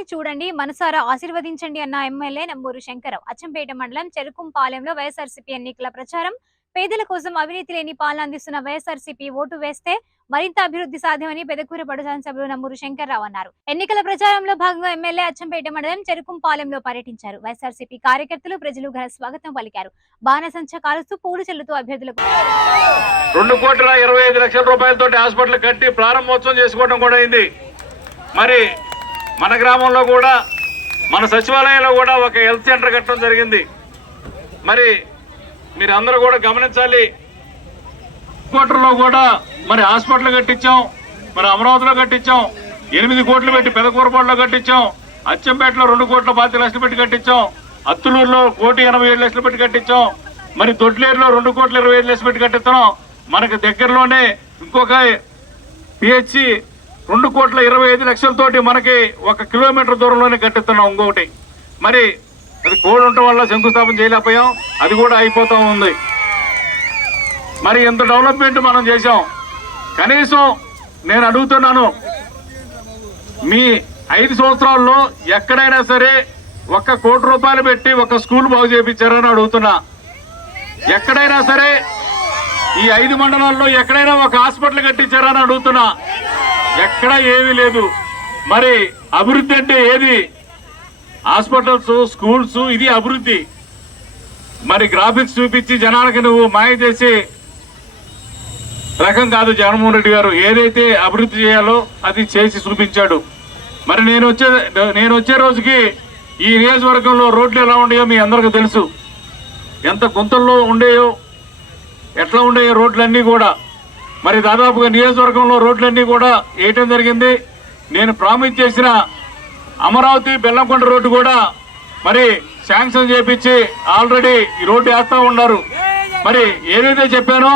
అభివృద్ధిని చూడండి, మనసారా ఆశీర్వదించండి అన్న ఎమ్మెల్యే నంబూరు శంకరరావు. అచ్చంపేట మండలం చెరుకుంపాలెంలో వైఎస్ఆర్సీపీ ఎన్నికల ప్రచారం. పేదల కోసం అవినీతి లేని పాలన అందిస్తున్న వైఎస్ఆర్సీపీ ఓటు వేస్తే మరింత అభివృద్ధి సాధ్యమని పెదకూరపాడు శాసనసభ్యులు నంబూరు శంకరరావు అన్నారు. ఎన్నికల ప్రచారంలో భాగంగా ఎమ్మెల్యే అచ్చంపేట మండలం చెరుకుంపాలెంలో పర్యటించారు. వైఎస్ఆర్సీపీ కార్యకర్తలు, ప్రజలు ఘన స్వాగతం పలికారు. బాణసంచ కాలుస్తూ పూలు చెల్లుతూ అభ్యర్థులకు 2,25,00,000 రూపాయలతో హాస్పిటల్ కట్టి ప్రారంభోత్సవం చేసుకోవడం కూడా అయింది. మరి మన గ్రామంలో కూడా మన సచివాలయంలో కూడా ఒక హెల్త్ సెంటర్ కట్టడం జరిగింది. మరి మీరు అందరూ కూడా గమనించాలి. కోట్లలో కూడా మరి హాస్పిటల్ కట్టించాం, మరి అమరావతిలో కట్టించాం, 8 కోట్లు పెట్టి పెదకూరపాడులో కట్టించాం, అచ్చంపేటలో 2,25,00,000 పెట్టి కట్టించాం, అత్తులూరులో 1,87,00,000 పెట్టి కట్టించాం, మరి దొడ్లేరులో 2,25,00,000 పెట్టి కట్టిస్తున్నాం. మనకు దగ్గరలోనే ఇంకొక పిహెచ్సి 2,25,00,000 తోటి మనకి 1 కిలోమీటర్ దూరంలోనే కట్టిస్తున్నాం. ఇంకొకటి మరి అది కోడ్ ఉండటం వల్ల శంకుస్థాపన చేయలేకపోయాం, అది కూడా అయిపోతూ ఉంది. మరి ఎంత డెవలప్మెంట్ మనం చేశాం. కనీసం నేను అడుగుతున్నాను, మీ 5 సంవత్సరాల్లో ఎక్కడైనా సరే 1 కోటి రూపాయలు పెట్టి ఒక స్కూల్ బాగు చేయించారని అడుగుతున్నా. ఎక్కడైనా సరే ఈ 5 మండలాల్లో ఎక్కడైనా ఒక హాస్పిటల్ కట్టించారని అడుగుతున్నా. ఎక్కడ ఏమీ లేదు. మరి అభివృద్ధి అంటే ఏది? హాస్పిటల్స్, స్కూల్స్, ఇది అభివృద్ధి. మరి గ్రాఫిక్స్ చూపించి జనానికి నువ్వు మాయ చేసే రకం కాదు జగన్మోహన్ రెడ్డి గారు. ఏదైతే అభివృద్ధి చేయాలో అది చేసి చూపించాడు. మరి నేను వచ్చే రోజుకి ఈ నియోజకవర్గంలో రోడ్లు ఎలా ఉండేయో మీ అందరికీ తెలుసు. ఎంత గుంతల్లో ఉండేయో, ఎట్లా ఉండేయో రోడ్లన్నీ కూడా. మరి దాదాపుగా నియోజకవర్గంలో రోడ్లన్నీ కూడా వేయటం జరిగింది. నేను ప్రామిస్ చేసిన అమరావతి బెల్లంకొండ రోడ్డు కూడా మరి శాంక్షన్ చేపించి ఆల్రెడీ ఈ రోడ్డు వేస్తూ ఉన్నారు. మరి ఏదైతే చెప్పానో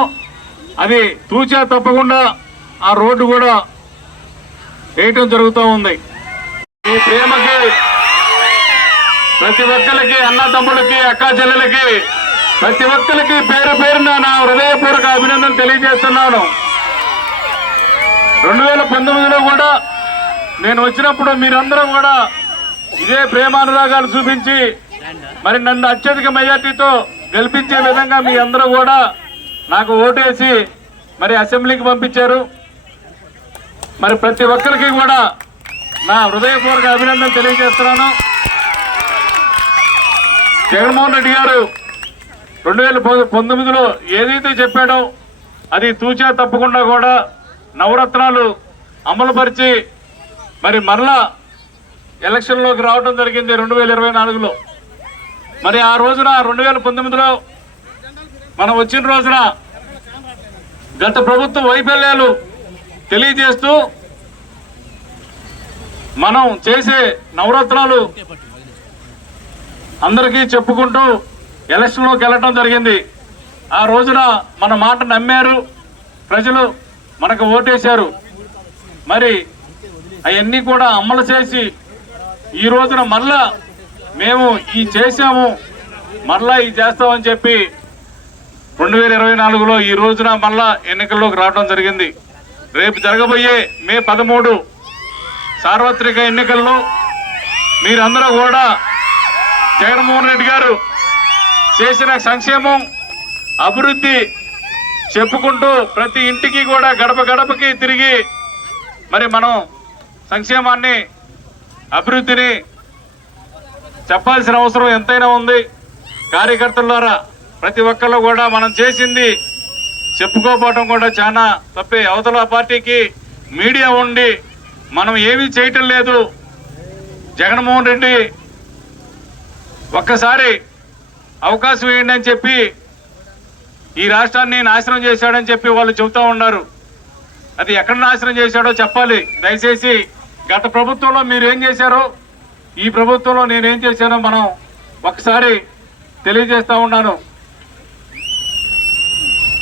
అది తూచా తప్పకుండా ఆ రోడ్డు కూడా వేయటం జరుగుతూ ఉంది. ఈ ప్రేమకి ప్రతి ఒక్కరికి, అన్న తమ్ముళ్ళకి, అక్కా చెల్లెలకి, ప్రతి ఒక్కరికి పేరు పేరున నా హృదయపూర్వక అభినందనలు తెలియజేస్తున్నాను. 2019లో కూడా నేను వచ్చినప్పుడు మీరందరూ కూడా ఇదే ప్రేమానురాగాలు చూపించి మరి నన్ను అత్యధిక మెజార్టీతో గెలిపించే విధంగా మీ అందరూ కూడా నాకు ఓటేసి మరి అసెంబ్లీకి పంపించారు. మరి ప్రతి ఒక్కరికి కూడా నా హృదయపూర్వక అభినందనలు తెలియజేస్తున్నాను. జగన్మోహన్ రెడ్డి గారు 2019లో ఏదైతే చెప్పాడో అది తూచా తప్పకుండా కూడా నవరత్నాలు అమలుపరిచి మరి మరలా ఎలక్షన్లోకి రావడం జరిగింది 2024లో. మరి ఆ రోజున 2019లో మనం వచ్చిన రోజున గత ప్రభుత్వ వైఫల్యాలు తెలియజేస్తూ మనం చేసే నవరత్నాలు అందరికీ చెప్పుకుంటూ ఎలక్షన్లోకి వెళ్ళటం జరిగింది. ఆ రోజున మన మాట నమ్మారు ప్రజలు, మనకు ఓటేశారు. మరి అవన్నీ కూడా అమలు చేసి ఈ రోజున మళ్ళా మేము ఈ చేశాము, మళ్ళా ఈ చేస్తామని చెప్పి 2024లో ఈ రోజున మళ్ళా ఎన్నికల్లోకి రావడం జరిగింది. రేపు జరగబోయే మే 13 సార్వత్రిక ఎన్నికల్లో మీరందరూ కూడా జగన్మోహన్ రెడ్డి గారు చేసిన సంక్షేమం, అభివృద్ధి చెప్పుకుంటూ ప్రతి ఇంటికి కూడా గడప గడపకి తిరిగి మరి మనం సంక్షేమాన్ని, అభివృద్ధిని చెప్పాల్సిన అవసరం ఎంతైనా ఉంది. కార్యకర్తల ద్వారా ప్రతి ఒక్కళ్ళు కూడా మనం చేసింది చెప్పుకోపోవటం కూడా చాలా తప్పే. అవతల పార్టీకి మీడియా ఉండి మనం ఏమీ చేయటం లేదు, జగన్మోహన్ రెడ్డి ఒక్కసారి అవకాశం వేయండి అని చెప్పి ఈ రాష్ట్రాన్ని నాశనం చేశాడని చెప్పి వాళ్ళు చెబుతూ ఉన్నారు. అది ఎక్కడ నాశనం చేశాడో చెప్పాలి దయచేసి. గత ప్రభుత్వంలో మీరు ఏం చేశారో, ఈ ప్రభుత్వంలో నేనేం చేశానో మనం ఒకసారి తెలియజేస్తా ఉన్నాను.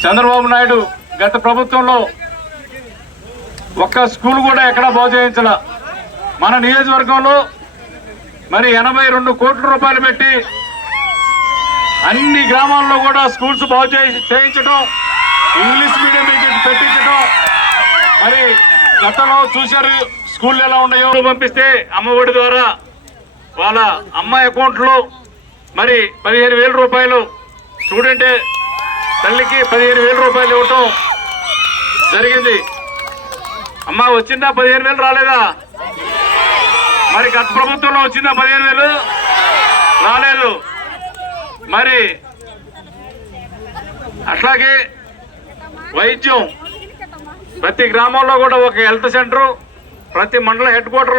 చంద్రబాబు నాయుడు గత ప్రభుత్వంలో ఒక్క స్కూల్ కూడా ఎక్కడా బాగు చేయించాల. మన నియోజకవర్గంలో మరి 82 కోట్ల రూపాయలు పెట్టి అన్ని గ్రామాల్లో కూడా స్కూల్స్ బాగు చేయించడం, ఇంగ్లీష్ మీడియం పెట్టించడం, మరి గతంలో చూశారు స్కూల్ ఎలా ఉన్నాయో. పంపిస్తే అమ్మఒడి ద్వారా వాళ్ళ అమ్మాయి అకౌంట్లో మరి 15,000 రూపాయలు స్టూడెంట్ తల్లికి 15,000 రూపాయలు ఇవ్వటం జరిగింది. అమ్మ వచ్చిందా? 15,000 రాలేదా? మరి గత ప్రభుత్వంలో వచ్చిందా? 15,000 రాలేదు. మరి అట్లాగే వైద్యం ప్రతి గ్రామంలో కూడా ఒక హెల్త్ సెంటర్, ప్రతి మండల హెడ్ క్వార్టర్